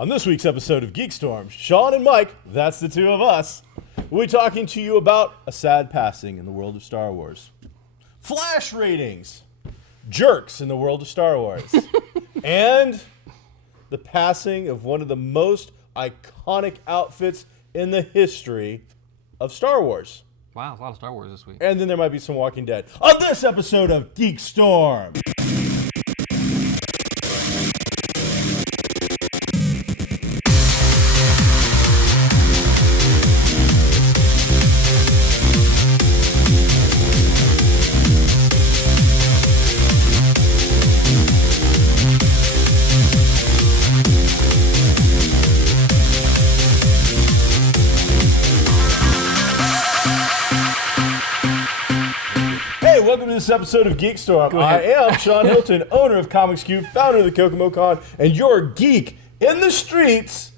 On this week's episode of GeekStorm, Sean and Mike, that's the two of us, we'll be talking to you about a sad passing in the world of Star Wars, Flash ratings, jerks in the world of Star Wars, and the passing of one of the most iconic outfits in the history of Star Wars. Wow, a lot of Star Wars this week. And then there might be some Walking Dead on this episode of GeekStorm. Welcome to this episode of GeekStorm. I am Sean Hilton, owner of Comics Cube, founder of the Kokomo Con, and your geek in the streets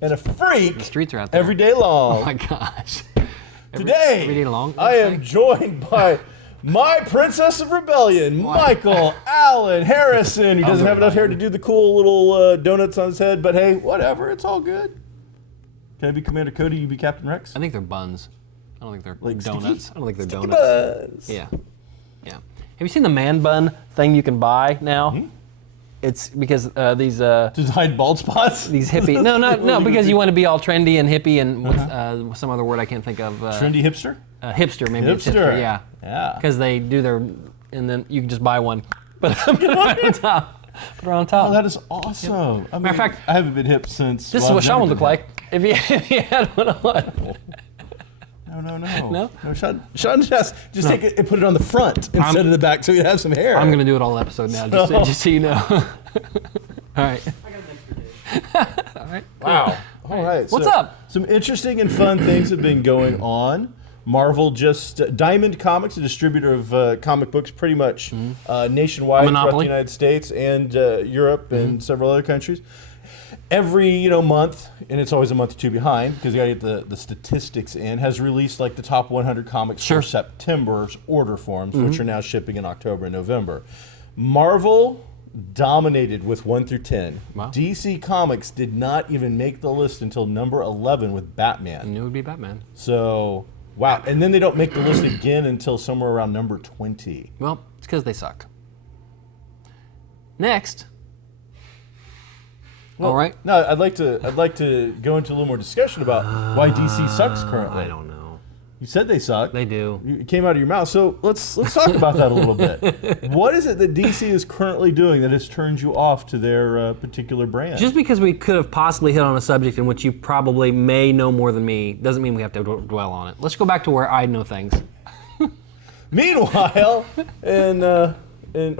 and a freak the streets are out there every day long. Oh my gosh. Today, every day long, I am joined by my Princess of Rebellion, Michael Allen Harrison, who doesn't have enough hair to do the cool little donuts on his head, but hey, whatever, it's all good. Can I be Commander Cody, you be Captain Rex? I think they're buns. I don't think they're like donuts. Sticky? I don't think they're Sticky donuts. buns. Yeah. Have you seen the man bun thing you can buy now? Mm-hmm. It's because these to hide bald spots. These hippie. No, because you want to be all trendy and hippie and some other word I can't think of. Trendy hipster. Hipster, maybe. Hipster. It's hipster. Yeah. Yeah. Because they do their, and then you can just buy one. But put it on top. Put it on top. Oh, that is awesome. Yep. I mean, Matter of fact, I haven't been hip since. This is what Sean would look like if he had one on. No, Sean just take it and put it on the front instead of the back so you have some hair. I'm going to do it all episode now, just so you know. All right. I got an extra day. All right. Wow. All right. What's up? Some interesting and fun things have been going on. Marvel Diamond Comics, a distributor of comic books pretty much nationwide throughout the United States and Europe and several other countries. Every month, and it's always a month or two behind because you got to get the statistics in, has released like the top 100 comics for September's order forms, which are now shipping in October and November. Marvel dominated with 1 through 10. Wow. DC Comics did not even make the list until number 11 with Batman. I knew it would be Batman. So, wow. And then they don't make the list again until somewhere around number 20. Well, it's because they suck. Next. Well, all right. No, I'd like to go into a little more discussion about why DC sucks currently. I don't know. You said they suck. They do. It came out of your mouth. So let's talk about that a little bit. What is it that DC is currently doing that has turned you off to their particular brand? Just because we could have possibly hit on a subject in which you probably may know more than me doesn't mean we have to dwell on it. Let's go back to where I know things. Meanwhile, in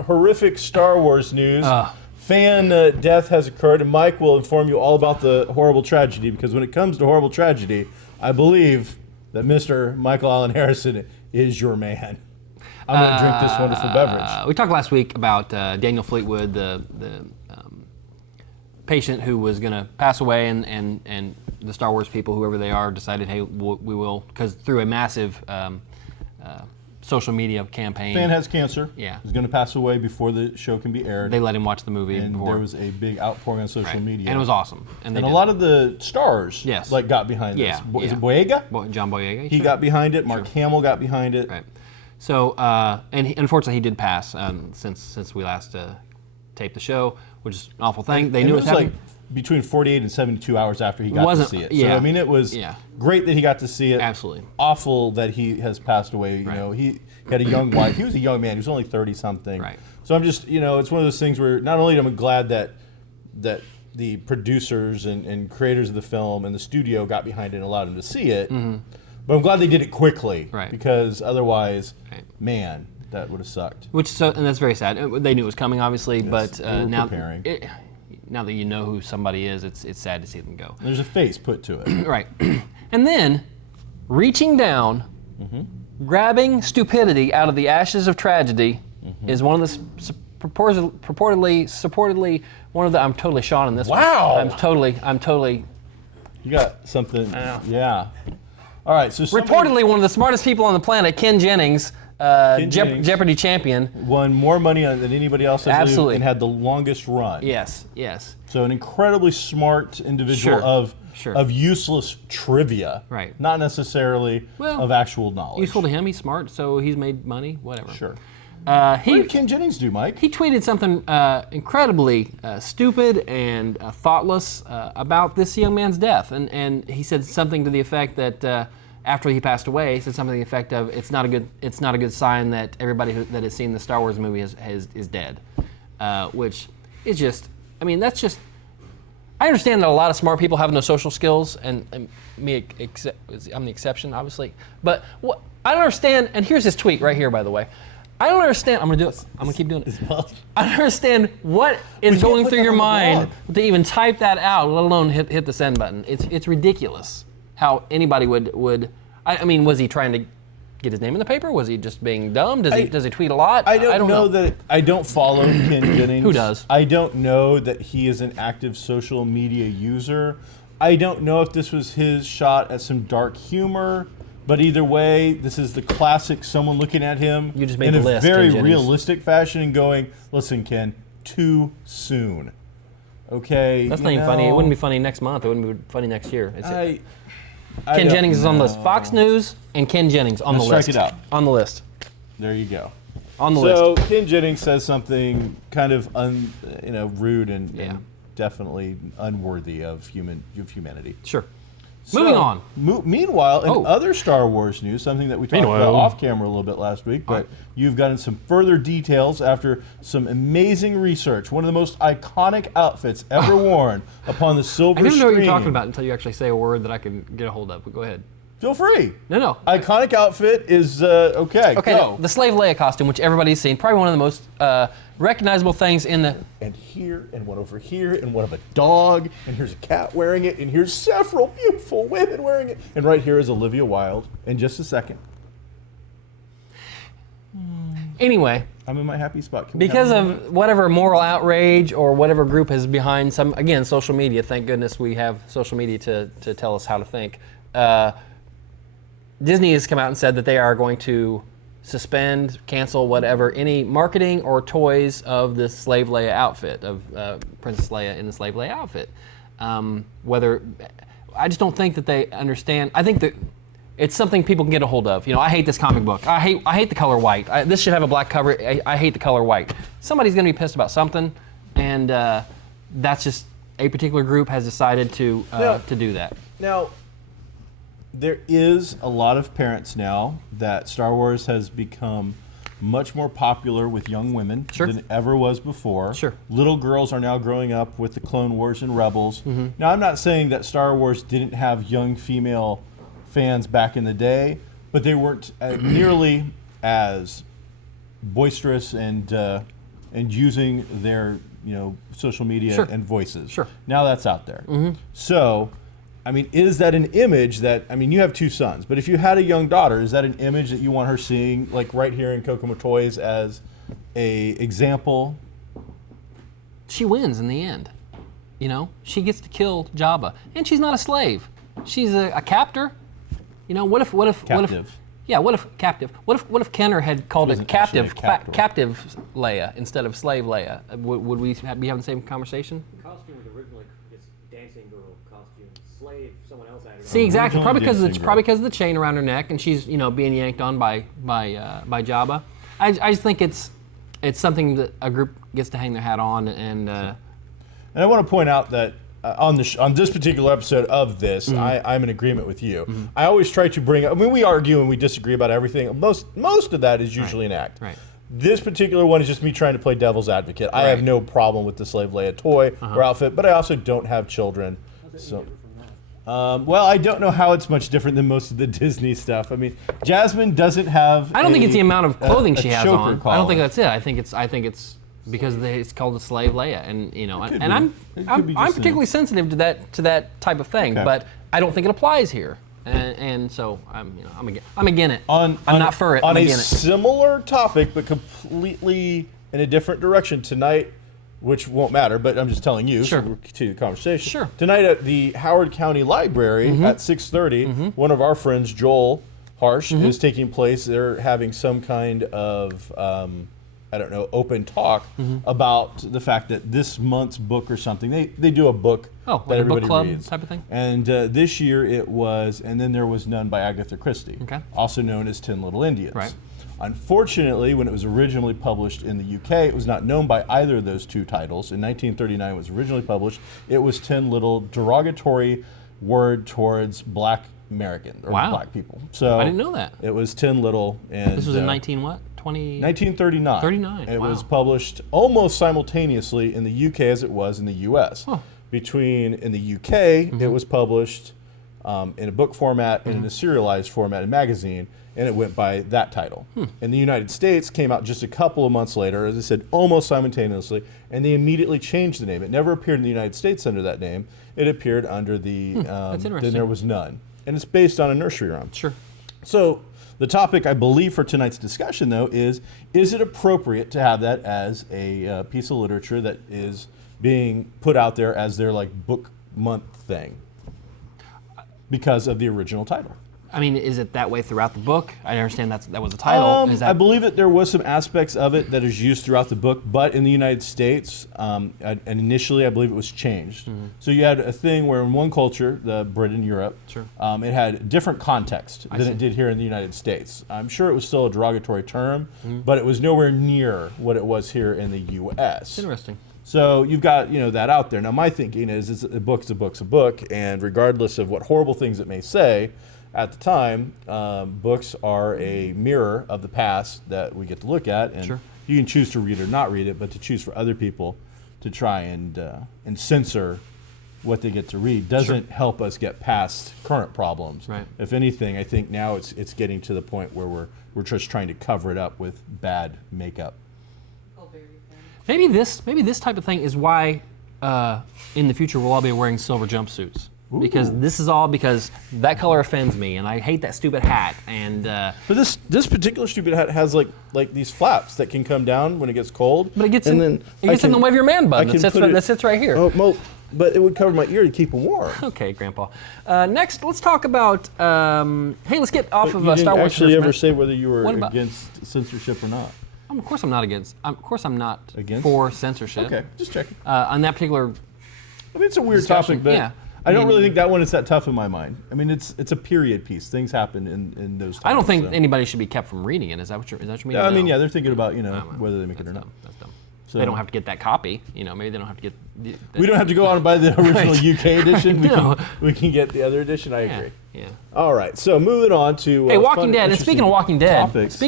horrific Star Wars news. Fan death has occurred, and Mike will inform you all about the horrible tragedy, because when it comes to horrible tragedy, I believe that Mr. Michael Allen Harrison is your man. I'm going to drink this wonderful beverage. We talked last week about Daniel Fleetwood, the patient who was going to pass away, and the Star Wars people, whoever they are, decided, hey, we will, because through a massive social media campaign. Fan has cancer. Yeah. He's going to pass away before the show can be aired. They let him watch the movie and before. there was a big outpouring on social media. And it was awesome. And a lot of the stars got behind this. Is it Boyega? John Boyega. He got behind it. Mark Hamill got behind it. Right. So, unfortunately, he did pass since we last taped the show, which is an awful thing. They knew it was happening. Between 48 and 72 hours after he got to see it. Yeah. So, I mean, it was great that he got to see it. Absolutely. Awful that he has passed away. You know, he had a young wife. He was a young man. He was only 30-something. Right. So I'm just, it's one of those things where not only am I glad that the producers and creators of the film and the studio got behind it and allowed him to see it, but I'm glad they did it quickly. Right. Because otherwise, man, that would have sucked. And that's very sad. They knew it was coming, obviously, yes, but now preparing. Now that you know who somebody is, it's sad to see them go. There's a face put to it. Right. And then, reaching down, grabbing stupidity out of the ashes of tragedy is one of the purportedly one of the. I'm totally Sean in this one. Wow. I'm totally. You got something. I know. Yeah. All right. So reportedly one of the smartest people on the planet, Ken Jennings, Jennings Jeopardy champion. won more money than anybody else, I believe, Absolutely. and had the longest run. Yes. So an incredibly smart individual of useless trivia, Right. Not necessarily of actual knowledge. Useful to him. He's smart, so he's made money. Whatever. Sure. What did Ken Jennings do, Mike? He tweeted something incredibly stupid and thoughtless about this young man's death, and he said something to the effect that after he passed away, he said something to the effect of it's not a good sign that everybody that has seen the Star Wars movie is dead, which is just, I mean, that's just. I understand that a lot of smart people have no social skills, and me, I'm the exception, obviously. But what I don't understand, and here's his tweet right here, by the way. I don't understand. I'm gonna do it. I'm gonna keep doing it. I don't understand what is going through your mind to even type that out, let alone hit the send button. It's ridiculous how anybody would. I mean, was he trying to get his name in the paper? Was he just being dumb? Does he tweet a lot? I don't know that. I don't follow Ken Jennings. Who does? I don't know that he is an active social media user. I don't know if this was his shot at some dark humor. But either way, this is the classic someone looking at him You just made in the a list, very Ken Jennings. realistic fashion and going, listen, Ken, too soon. Okay. That's not even funny. It wouldn't be funny next month. It wouldn't be funny next year. Ken Jennings is on the list. Fox News and Ken Jennings on the list. Strike it out. On the list. There you go. On the list. So Ken Jennings says something kind of rude and definitely unworthy of humanity. Sure. Moving on. Meanwhile, in other Star Wars news, something that we talked about off camera a little bit last week, but you've gotten some further details after some amazing research. One of the most iconic outfits ever worn upon the silver I didn't know what screen. you're talking about until you actually say a word that I can get a hold of, but go ahead. Feel free. No. Iconic outfit is, okay, go. The Slave Leia costume, which everybody's seen, probably one of the most recognizable things in the... And here, and one over here, and one of a dog, and here's a cat wearing it, and here's several beautiful women wearing it. And right here is Olivia Wilde in just a second. Anyway, I'm in my happy spot. because of whatever moral outrage or whatever group is behind some, again, social media, thank goodness we have social media to tell us how to think. Disney has come out and said that they are going to suspend, cancel, whatever, any marketing or toys of the Slave Leia outfit, of Princess Leia in the Slave Leia outfit. I just don't think that they understand. I think that it's something people can get a hold of. You know, I hate this comic book. I hate the color white. This should have a black cover. I hate the color white. Somebody's going to be pissed about something, and that's just a particular group has decided to do that. Now, there is a lot of parents now that Star Wars has become much more popular with young women than it ever was before. Sure. Little girls are now growing up with the Clone Wars and Rebels. Now, I'm not saying that Star Wars didn't have young female fans back in the day, but they weren't nearly as boisterous and using their social media and voices. Sure. Now that's out there. So, I mean, is that an image that, I mean, you have two sons, but if you had a young daughter, is that an image that you want her seeing, like right here in Kokomo Toys as a example? She wins in the end. You know, she gets to kill Jabba, and she's not a slave. She's a captor. You know, what if Captive. What if captive? What if Kenner had called it captive Leia instead of slave Leia? Would we be having the same conversation? The costume was originally this dancing girl costume. Slave, someone else added. See, exactly. Probably because Dancing of the chain around her neck, and she's being yanked on by Jabba. I just think it's something that a group gets to hang their hat on, and I want to point out that on this particular episode of this, I'm in agreement with you. I always try to bring up, I mean, we argue and we disagree about everything. Most of that is usually an act. Right. This particular one is just me trying to play devil's advocate. I have no problem with the Slave Leia toy or outfit, but I also don't have children. So, well, I don't know how it's much different than most of the Disney stuff. I mean, Jasmine doesn't have. I don't think it's the amount of clothing she has on. collar. I don't think that's it. I think it's because it's called the Slave Leia, and I'm particularly sensitive to that type of thing, but I don't think it applies here, and so I'm against it. I'm not for it. On I'm a against it. similar topic, but completely in a different direction tonight, which won't matter, but I'm just telling you. Sure. So we'll continue the conversation. Sure. Tonight at the Howard County Library at 6:30, one of our friends, Joel, harsh, is taking place. They're having some kind of, I don't know, open talk about the fact that this month's book or something, they do a book like that a everybody book club reads. type of thing? And this year it was, and then there was none by Agatha Christie, also known as 10 Little Indians. Right. Unfortunately, when it was originally published in the UK, it was not known by either of those two titles. In 1939, it was originally published. It was 10 Little, derogatory word towards black American, or black people. So I didn't know that. It was 10 Little. And this was in 1939. 39. It was published almost simultaneously in the UK as it was in the US. In the UK, it was published in a book format and in a serialized format in magazine, and it went by that title. In the United States, came out just a couple of months later, as I said, almost simultaneously, and they immediately changed the name. It never appeared in the United States under that name. It appeared under the, That's interesting. Then There Was None. And it's based on a nursery rhyme. Sure. So the topic, I believe, for tonight's discussion, though, is it appropriate to have that as a piece of literature that is being put out there as their like book month thing because of the original title? I mean, is it that way throughout the book? I understand that was the title. I believe that there was some aspects of it that is used throughout the book, but in the United States, and initially I believe it was changed. So you had a thing where in one culture, the Britain, Europe, it had different context than it did here in the United States. I'm sure it was still a derogatory term, but it was nowhere near what it was here in the U.S. Interesting. So you've got that out there. Now my thinking is a book's a book's a book, and regardless of what horrible things it may say, at the time, books are a mirror of the past that we get to look at, and you can choose to read or not read it, but to choose for other people to try and censor what they get to read doesn't help us get past current problems. Right. If anything, I think now it's getting to the point where we're just trying to cover it up with bad makeup. Maybe this type of thing is why in the future we'll all be wearing silver jumpsuits. Because this is all because that color offends me, and I hate that stupid hat. And but this particular stupid hat has like these flaps that can come down when it gets cold. But it gets in the way of your man bun that sits right here. Oh, well, but it would cover my ear to keep it warm. Okay, Grandpa. Next, let's talk about. Hey, let's get off of Star Wars. You didn't actually ever say whether you were against censorship or not. Of course, I'm not against. Of course, I'm not against? For censorship. Okay, just checking. On that particular. I mean, it's a weird topic, but. I don't really think that one is that tough in my mind. I mean, it's a period piece. Things happen in those times. I don't think anyanybody should be kept from reading it. Is that what you mean? Yeah, I mean, they're thinking about whether they make it or not. That's dumb. So they don't have to get that copy. Maybe they don't have to get. We don't have to go out and buy the original UK edition. We can get the other edition. I agree. Yeah. All right. So moving on to. Hey, Walking Dead. And speaking of Walking Dead, topics.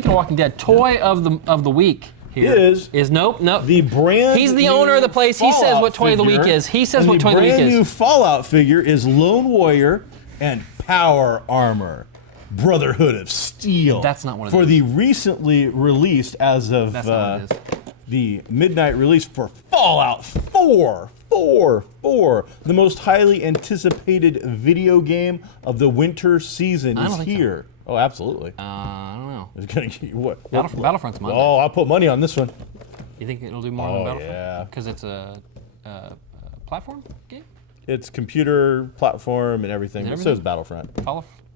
toy of the week. Is nope. The brand. He's the owner of the place. He says what toy of the week is. He says what toy of the week is. The brand new Fallout figure is Lone Warrior and Power Armor, Brotherhood of Steel. That's not what it is. For the recently released, as of the midnight release for Fallout 4. The most highly anticipated video game of the winter season is here. Oh, absolutely. I don't know. It's gonna give you what? Battlefront's Monday. Oh, I'll put money on this one. You think it'll do more than Battlefront? Yeah. Because it's a platform game? It's computer, platform, and everything. So is Battlefront.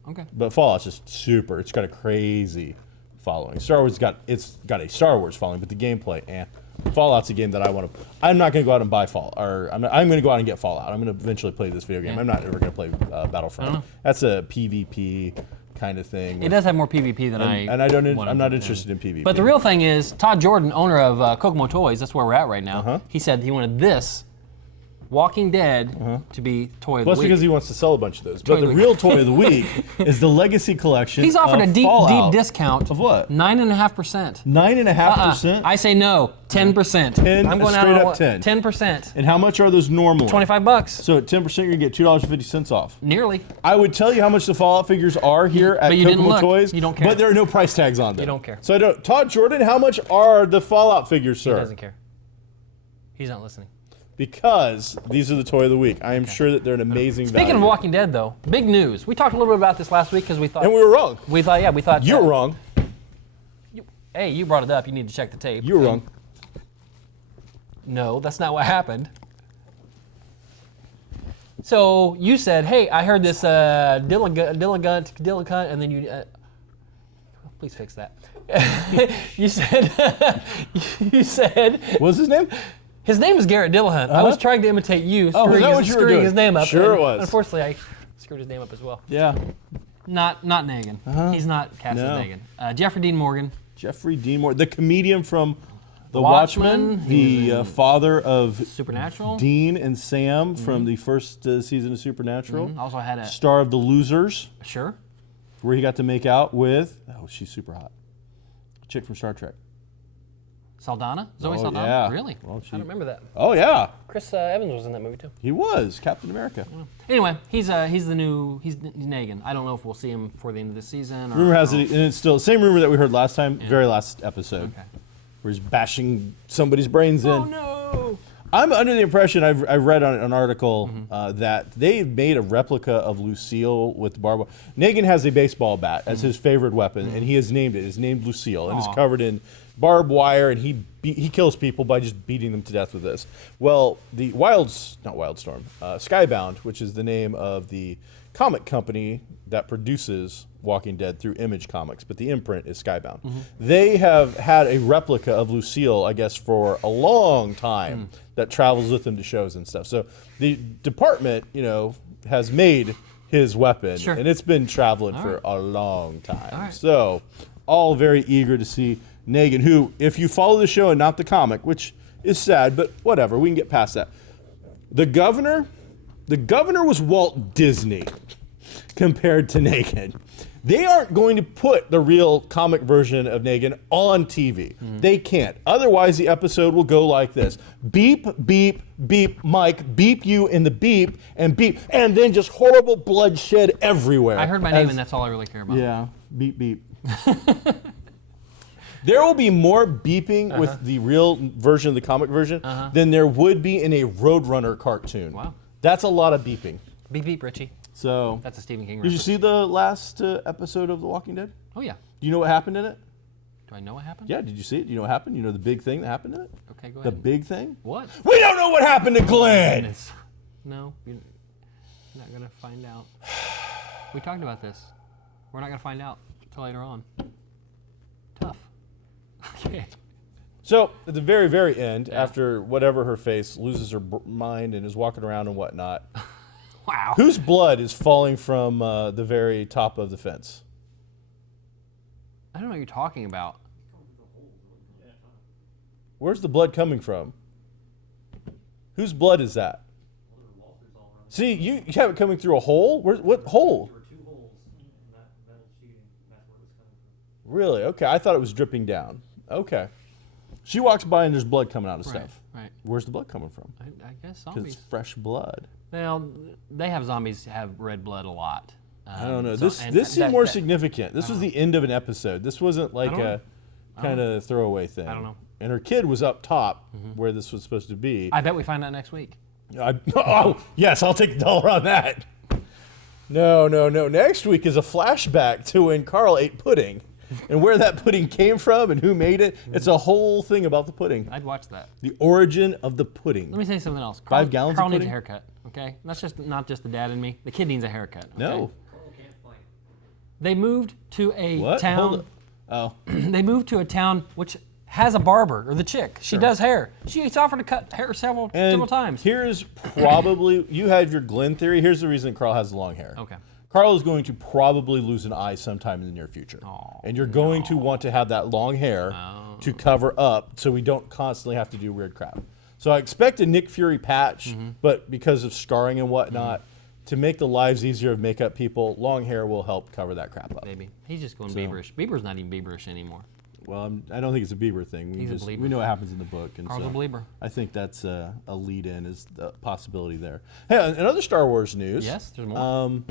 Okay. But Fallout's just super. It's got a crazy following. Star Wars got a Star Wars following, but the gameplay, Fallout's a game that I want to. I'm not going to go out and buy Fallout, or I'm going to go out and get Fallout. I'm going to eventually play this video game. Yeah. I'm not ever going to play Battlefront. That's a PvP kind of thing. It does have more PvP than I'm not interested in PvP. But the real thing is, Todd Jordan, owner of Kokomo Toys, that's where we're at right now. He said he wanted this Walking Dead to be toy of the week. That's because he wants to sell a bunch of those. But the real toy of the week is the Legacy Collection. He's offered a deep discount. Of what? 9.5%. 9.5%? I say no. 10%. 10. I'm going straight out up 10. 10%. And how much are those normally? $25. So at 10%, you're gonna get $2.50 off. Nearly. I would tell you how much the Fallout figures are here at Kokomo Toys. You don't care. But there are no price tags on them. You don't care. So Todd Jordan, how much are the Fallout figures, sir? He doesn't care. He's not listening. Because these are the toy of the week. I am sure that they're an amazing value. Speaking of Walking Dead, though, big news. We talked a little bit about this last week because we thought... And we were wrong. We thought... You were wrong. Hey, you brought it up. You need to check the tape. You were wrong. No, that's not what happened. So you said, hey, I heard this Diligent, and then you... Please fix that. you said. What's his name? His name is Garrett Dillahunt. I was trying to imitate you, screwing his name up. Sure it was. Unfortunately, I screwed his name up as well. Yeah. Not Negan. He's not cast as Negan. Jeffrey Dean Morgan. Jeffrey Dean Morgan, the comedian from The Watchmen, Watchmen, the father of Supernatural. Dean and Sam from the first season of Supernatural. Also had a Star of The Losers, sure. where he got to make out with, she's super hot, chick from Star Trek. Saldana? Zoe Oh, Saldana? yeah. Really? Well, I don't remember that. Oh yeah, Chris Evans was in that movie too. he was Captain America. Anyway, he's Negan. I don't know if we'll see him before the end of the season. Rumor has it, and it's still same rumor that we heard last time, very last episode, Okay. where he's bashing somebody's brains in. Oh no! I'm under the impression, I read on an article that they made a replica of Lucille with barbed wire. Negan has a baseball bat as his favorite weapon, and he has named it. It's named Lucille, and it's covered in barbed wire, and he kills people by just beating them to death with this. Well, the Skybound, which is the name of the comic company that produces Walking Dead through Image Comics, but the imprint is Skybound. They have had a replica of Lucille, I guess, for a long time that travels with them to shows and stuff. So the department, has made his weapon, Sure. and it's been traveling for a long time. All right. So all very eager to see Negan, who, if you follow the show and not the comic, which is sad, but whatever, we can get past that. The governor was Walt Disney compared to Negan. They aren't going to put the real comic version of Negan on TV. They can't. Otherwise, the episode will go like this. Beep, beep, beep, Mike, beep you in the beep, and then just horrible bloodshed everywhere. I heard my name, and that's all I really care about. Yeah, beep, beep. There will be more beeping with the real version of the comic version than there would be in a Roadrunner cartoon. Wow. That's a lot of beeping. Beep beep, Richie. So, That's a Stephen King did you reference. see the last episode of The Walking Dead? Oh yeah. Do you know what happened in it? Do I know what happened? Yeah, did you see it? Do you know what happened? You know the big thing that happened in it? Okay, go The ahead. big thing? What? We don't know what happened to Glenn! Goodness. No, you're not gonna find out. We talked about this. We're not gonna find out until later on. Tough. Okay. So, at the very, very end, after whatever her face loses her mind and is walking around and whatnot, Wow. whose blood is falling from the very top of the fence? I don't know what you're talking about. Where's the blood coming from? Whose blood is that? See, you have it coming through a hole? What hole? There were 2 holes in that metal sheeting, and that's where it was coming from. Really? Okay, I thought it was dripping down. Okay. She walks by and there's blood coming out of stuff. Right. Where's the blood coming from? I guess Because zombies. it's fresh blood. Well, they have zombies have red blood a lot. I don't know. So- This and seemed that- more that- significant. This was the end of an episode. This wasn't like don't a know. kind of throwaway thing. I don't know. And her kid was up top where this was supposed to be. I bet we find out next week. Oh, yes, I'll take the dollar on that. No. Next week is a flashback to when Carl ate pudding and where that pudding came from and who made it. It's a whole thing about the pudding. I'd watch that. The origin of the pudding. Let me say something else. 5 gallons of Carl needs a pudding? haircut. Okay, that's just not just the dad and me. The kid needs a haircut. Okay? No. Carl can't fight. They moved to a What? town. Hold Oh. They moved to a town which has a barber, or the chick. She does hair. She's offered to cut hair several times. Here's probably, you had your Glenn theory. Here's the reason Carl has long hair. Okay. Carl is going to probably lose an eye sometime in the near future. And you're going to want to have that long hair to cover up so we don't constantly have to do weird crap. So I expect a Nick Fury patch, but because of scarring and whatnot, to make the lives easier of makeup people, long hair will help cover that crap up. Maybe. He's just going Bieberish. Bieber's not even Bieberish anymore. Well, I don't think it's a Bieber thing. He's a believer. We know what happens in the book. And Carl's a believer. I think that's a lead-in, is the possibility there. Hey, another Star Wars news. Yes, there's more.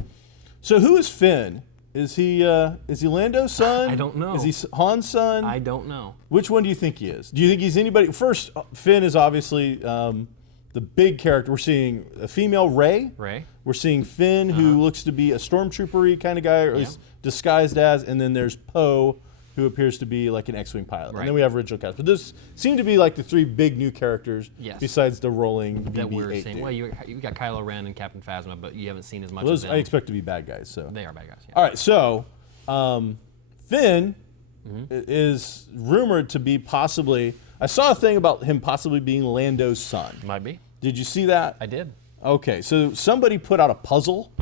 So who is Finn? Is he Lando's son? I don't know. Is he Han's son? I don't know. Which one do you think he is? Do you think he's anybody? First, Finn is obviously the big character. We're seeing a female Rey. We're seeing Finn, who looks to be a stormtrooper-y kind of guy, or at least disguised as, and then there's Poe, who appears to be like an X-Wing pilot. Right. And then we have original cast. But this seem to be like the 3 big new characters besides the rolling That we're BB-8 seeing. dude. Well, you got Kylo Ren and Captain Phasma, but you haven't seen as much Well, of those them. I expect to be bad guys. So They are bad guys. Yeah. all right, so Finn is rumored to be possibly. I saw a thing about him possibly being Lando's son. Might be. Did you see that? I did. Okay, so somebody put out a puzzle.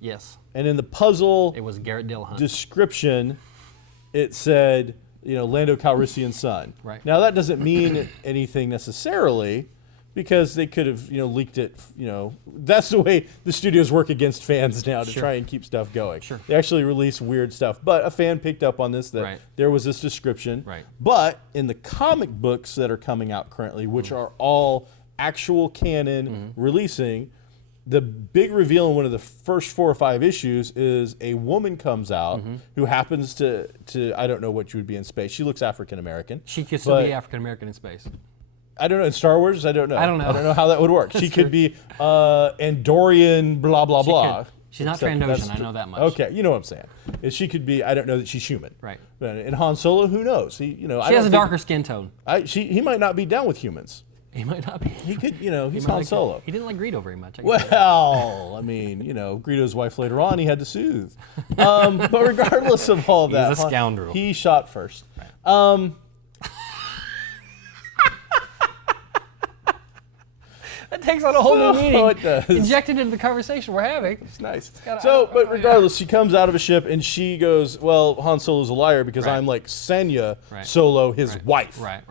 Yes. And in the puzzle It was Garrett Dillahunt. description, it said, Lando Calrissian's son. Right. Now that doesn't mean anything necessarily, because they could have, leaked it. That's the way the studios work against fans now to try and keep stuff going. Sure. They actually release weird stuff, but a fan picked up on this that there was this description. Right. But in the comic books that are coming out currently, which are all actual canon releasing. The big reveal in one of the first 4 or 5 issues is a woman comes out who happens to I don't know what you would be in space. She looks African American. She could still be African American in space. I don't know. In Star Wars, I don't know. I don't know. I don't know how that would work. She could be Andorian, blah, blah, blah. She's not Trandoshan, I know that much. Okay, you know what I'm saying. She could be, I don't know that she's human. Right. But in Han Solo, who knows? She has a darker skin tone. He might not be down with humans. He might not be. He could, he's Han Solo. He didn't like Greedo very much. Well, I mean, Greedo's wife later on, he had to soothe. But regardless of all that, he's a scoundrel. He shot first. Right. That takes on a whole new meaning. It does. Injected into the conversation we're having. It's nice. But regardless, she comes out of a ship and she goes, well, Han Solo's a liar because I'm like Senya Solo, his wife. Right.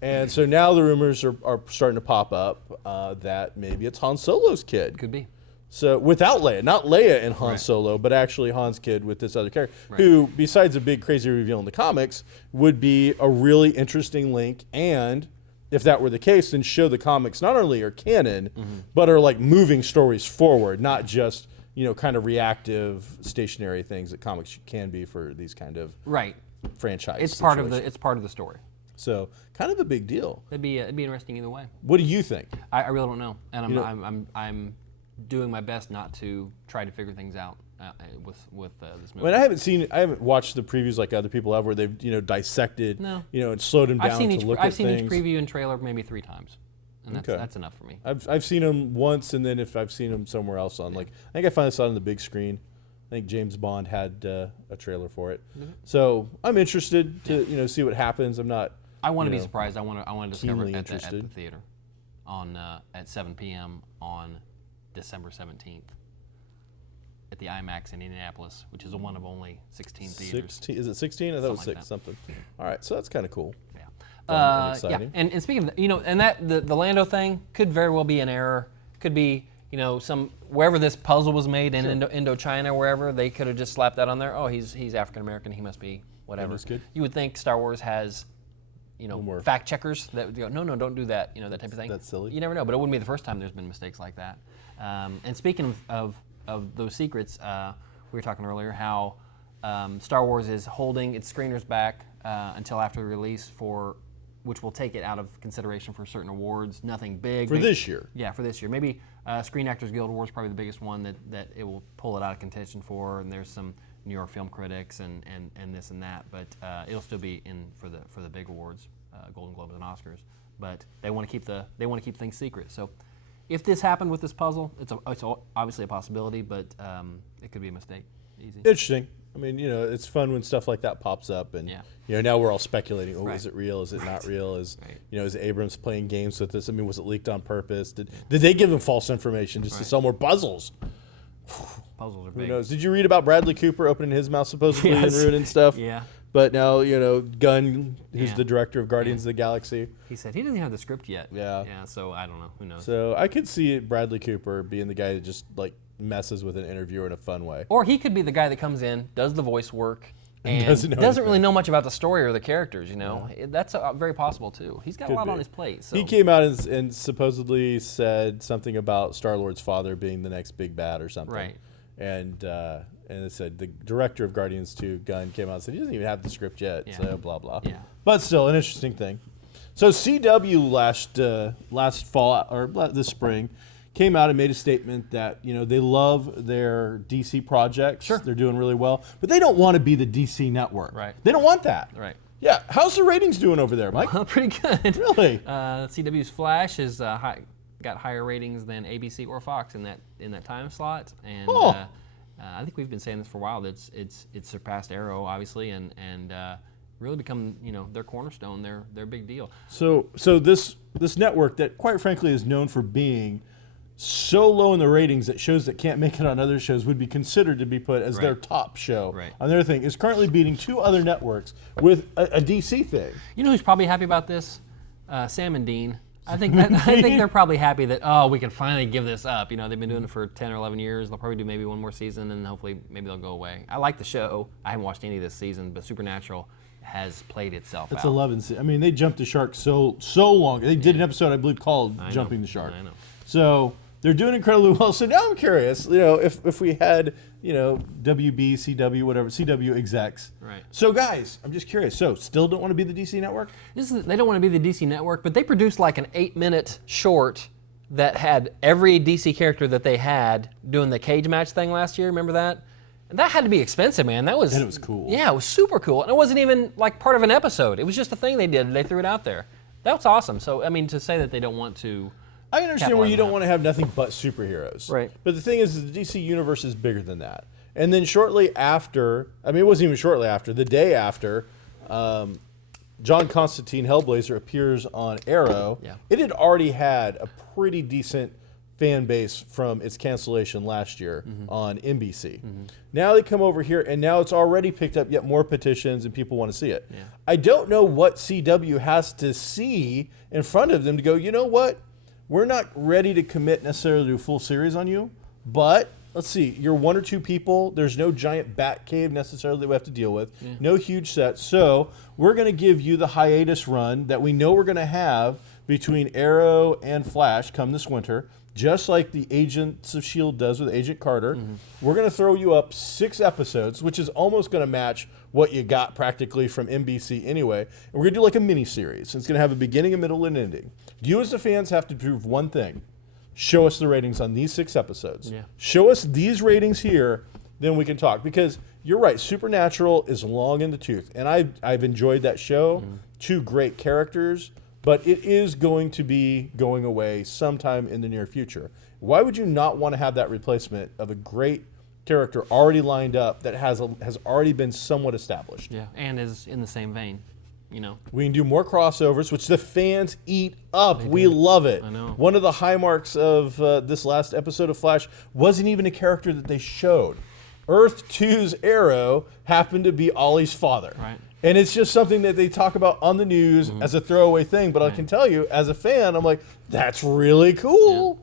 And so now the rumors are starting to pop up that maybe it's Han Solo's kid. Could be. So without Leia, not Leia and Han Solo, but actually Han's kid with this other character, who, besides a big crazy reveal in the comics, would be a really interesting link. And if that were the case, then show the comics not only are canon, but are like moving stories forward, not just kind of reactive, stationary things that comics can be for these kind of franchise. It's part of the story. So kind of a big deal. It'd be interesting either way. What do you think? I really don't know, and I'm doing my best not to try to figure things out with this movie. I mean, I haven't watched the previews like other people have, where they've dissected, and slowed them down to look at things. I've seen each preview and trailer maybe 3 times, and that's enough for me. I've seen them once, and then if I've seen them somewhere else on I think I finally saw it on the big screen. I think James Bond had a trailer for it, so I'm interested to see what happens. I'm not. I want to be surprised. I want to discover it at the theater on at 7 p.m. on December 17th at the IMAX in Indianapolis, which is one of only 16 theaters. 16? Is it 16? I thought it was 6 like something. All right, so that's kind of cool. Yeah. Exciting. Yeah. And speaking of, and that the Lando thing could very well be an error. Could be, wherever this puzzle was made in Indochina, wherever, they could have just slapped that on there. Oh, he's African American. He must be whatever. That's good. You would think Star Wars has fact checkers that go, no, don't do that, that type of thing. That's silly. You never know, but it wouldn't be the first time there's been mistakes like that. And speaking of those secrets, we were talking earlier how Star Wars is holding its screeners back until after the release which will take it out of consideration for certain awards. Nothing big. This year. Yeah, for this year. Maybe Screen Actors Guild Award is probably the biggest one that it will pull it out of contention for, and there's some New York Film Critics and this and that, but it'll still be in for the big awards, Golden Globes and Oscars. But they want to keep things secret. So if this happened with this puzzle, it's obviously a possibility, but it could be a mistake. Easy. Interesting. I mean, it's fun when stuff like that pops up, and now we're all speculating. Oh, is it real? Is it not real? Is Abrams playing games with this? I mean, was it leaked on purpose? Did they give him false information just to sell more puzzles? Puzzles are big. Who knows? Did you read about Bradley Cooper opening his mouth supposedly and ruining stuff? Yeah. But now, Gunn, who's the director of Guardians of the Galaxy. He said he doesn't even have the script yet. Yeah. Yeah, so I don't know. Who knows? So I could see Bradley Cooper being the guy that just, messes with an interviewer in a fun way. Or he could be the guy that comes in, does the voice work, and doesn't really know much about the story or the characters, That's very possible, too. He's got a lot on his plate. So. He came out and supposedly said something about Star-Lord's father being the next big bad or something. Right. And it said the director of Guardians 2, Gunn, came out and said he doesn't even have the script yet, so blah, blah. Yeah. But still, an interesting thing. So CW last fall, or this spring, came out and made a statement that they love their DC projects. Sure. They're doing really well, but they don't want to be the DC network. Right. They don't want that. Right. Yeah. How's the ratings doing over there, Mike? Pretty good. Really? CW's Flash has got higher ratings than ABC or Fox in that time slot, and I think we've been saying this for a while. That it's surpassed Arrow, obviously, and really become their cornerstone, their big deal. So this network that quite frankly is known for being so low in the ratings that shows that can't make it on other shows would be considered to be put as their top show on their thing is currently beating 2 other networks with a DC thing. You know who's probably happy about this? Sam and Dean. I think they're probably happy that we can finally give this up. They've been doing it for 10 or 11 years. They'll probably do maybe one more season, and hopefully maybe they'll go away. I like the show. I haven't watched any of this season, but Supernatural has played itself out. It's 11 seasons. I mean, they jumped the shark so long. They did an episode, I believe, called Jumping the Shark. I know. So they're doing incredibly well. So now I'm curious, if we had, WB, CW, whatever, CW execs. Right. So guys, I'm just curious. So still don't want to be the DC network? They don't want to be the DC network, but they produced like an 8-minute short that had every DC character that they had doing the cage match thing last year. Remember that? And that had to be expensive, man. And it was cool. Yeah, it was super cool. And it wasn't even like part of an episode. It was just a thing they did, and they threw it out there. That was awesome. So, I mean, to say that they don't want to... I understand where you don't want to have nothing but superheroes. Right. But the thing is the DC universe is bigger than that. And then shortly after, I mean, it wasn't even shortly after, the day after, John Constantine, Hellblazer, appears on Arrow. Yeah. It had already had a pretty decent fan base from its cancellation last year on NBC. Now they come over here, and now it's already picked up yet more petitions, and people want to see it. Yeah. I don't know what CW has to see in front of them to go, you know what? We're not ready to commit necessarily to a full series on you, but let's see, you're 1 or 2 people. There's no giant bat cave necessarily that we have to deal with. Yeah. No huge set. So we're going to give you the hiatus run that we know we're going to have between Arrow and Flash come this winter, just like the Agents of S.H.I.E.L.D. does with Agent Carter. We're going to throw you up 6 episodes, which is almost going to match what you got practically from NBC anyway. And we're going to do like a mini-series. It's going to have a beginning, a middle, and an ending. You as the fans have to prove one thing. Show us the ratings on these 6 episodes. Yeah. Show us these ratings here, then we can talk. Because you're right, Supernatural is long in the tooth. And I've enjoyed that show. 2 great characters. But it is going to be going away sometime in the near future. Why would you not want to have that replacement of a great character already lined up that has already been somewhat established? Yeah, and is in the same vein, We can do more crossovers, which the fans eat up. We love it. I know. One of the high marks of this last episode of Flash wasn't even a character that they showed. Earth 2's Arrow happened to be Ollie's father. Right. And it's just something that they talk about on the news as a throwaway thing. But I can tell you, as a fan, I'm like, that's really cool.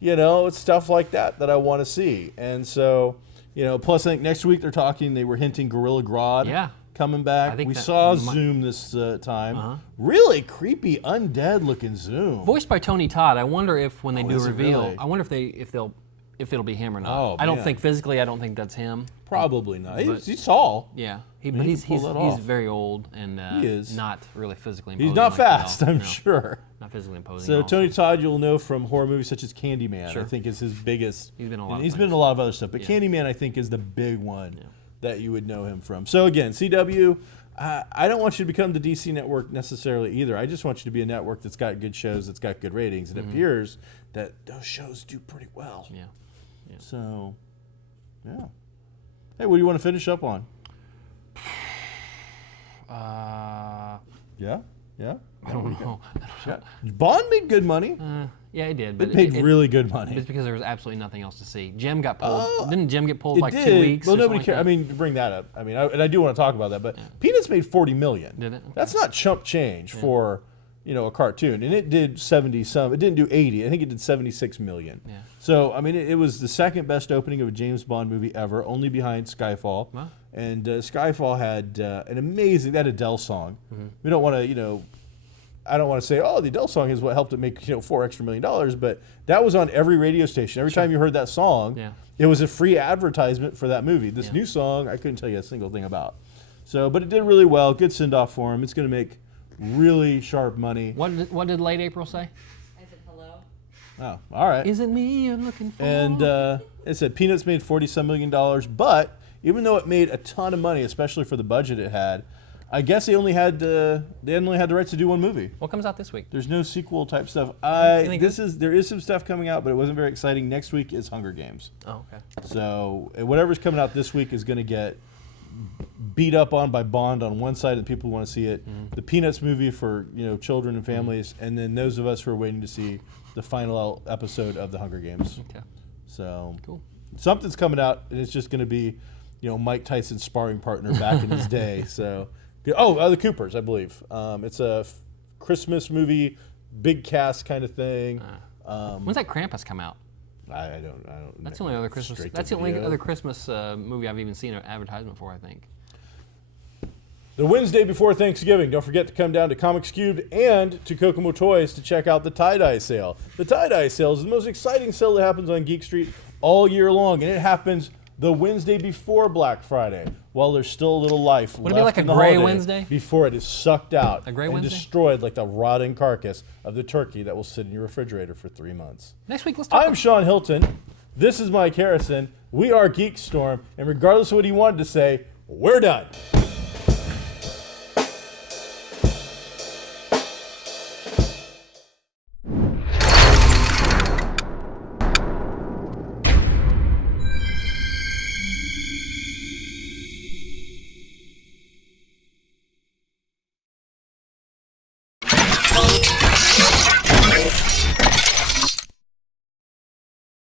Yeah. It's stuff like that I want to see. And so, plus I think next week they were hinting Gorilla Grodd coming back. We saw Zoom this time. Really creepy, undead looking Zoom. Voiced by Tony Todd. I wonder if when they do a is it reveal, really? I wonder if it'll be him or not. Oh, I don't man. think physically, I don't think that's him. Probably not. But- He's tall. Yeah, mean, he he's can pull that off. very old and He is. not really physically imposing. He's not like fast, Mel. I'm No, sure. Not physically imposing. So also. Tony Todd, you'll know from horror movies such as Candyman. Sure. I think is his biggest. He's been in a lot of He's been in things. a lot of other stuff, but Candyman I think is the big one that you would know him from. So again, CW. I don't want you to become the DC network necessarily either. I just want you to be a network that's got good shows, that's got good ratings. It appears that those shows do pretty well. Yeah. So, yeah. Hey, what do you want to finish up on? Yeah. I don't know. Yeah. Bond made good money. Yeah, it did. It made really good money. It's because there was absolutely nothing else to see. Jim got pulled. Oh, Didn't Jim get pulled It like did. 2 weeks? Well, or nobody something cares. like I mean, bring that up. I mean, and I do want to talk about that. But Peanuts made $40 million. Did it? Okay. That's not chump change for a cartoon, and it did 70 some. It didn't do 80. I think it did 76 million. Yeah. So I mean, it was the second best opening of a James Bond movie ever, only behind Skyfall. Wow. And Skyfall had an amazing that Adele song. We don't want to I don't want to say, the Adele song is what helped it make $4 extra million, but that was on every radio station. Every time you heard that song, it was a free advertisement for that movie. This new song, I couldn't tell you a single thing about. So, but it did really well. Good send off for him. It's going to make really sharp money. What did Late April say? I said hello. Oh, all right. Is it me you're looking for? And it said Peanuts made $40-some million, but even though it made a ton of money, especially for the budget it had, I guess they only had the rights to do one movie. What comes out this week? There's no sequel type stuff. There is some stuff coming out, but it wasn't very exciting. Next week is Hunger Games. Oh, okay. So whatever's coming out this week is going to get beat up on by Bond on one side, and people who want to see it. The Peanuts movie for children and families, and then those of us who are waiting to see the final episode of the Hunger Games. Okay. So Cool. Something's coming out, and it's just going to be, Mike Tyson's sparring partner back in his day. So, the Coopers, I believe. It's a Christmas movie, big cast kind of thing. When's that Krampus come out? I don't. That's the only other Christmas. That's the only other Christmas movie I've even seen an advertisement for, I think. The Wednesday before Thanksgiving, don't forget to come down to Comics Cubed and to Kokomo Toys to check out the tie-dye sale. The tie-dye sale is the most exciting sale that happens on Geek Street all year long, and it happens the Wednesday before Black Friday, while there's still a little life Would left it be like a in the gray holiday Wednesday? before it is sucked out A gray and Wednesday? destroyed like the rotting carcass of the turkey that will sit in your refrigerator for 3 months. Next week, let's talk. I'm Sean Hilton. This is Mike Harrison. We are GeekStorm, and regardless of what he wanted to say, we're done.